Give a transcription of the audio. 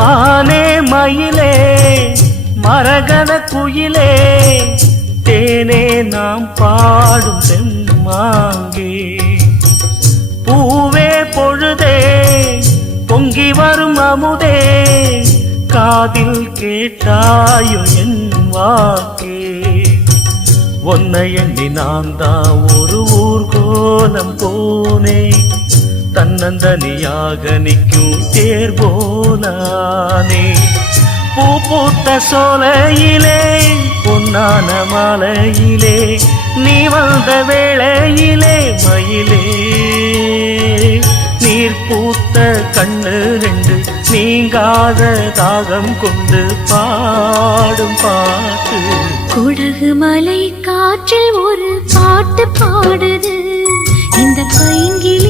மானே மயிலே மரகத குயிலே தேனே நாம் பாடும் தெம்மாங்கே பூவே பொழுதே பொங்கி வரும் அமுதே காதில் கேட்டாயோ என் வாக்கே ஒன்னை எண்ணி நான் தான் ஒரு ஊர்கோலம் போனே தன்னந்தனியாக நிற்கும் தேர் போலானே பூ பூத்த சோலையிலே பொன்னான மாலையிலே நீ வந்த வேளையிலே மயிலே நீர் பூத்த கண்ணு ரெண்டு நீங்காத தாகம் கொண்டு பாடும் பாட்டு குடகு மலை காற்றில் ஒரு பாட்டு பாடுது இந்த பைங்கிளி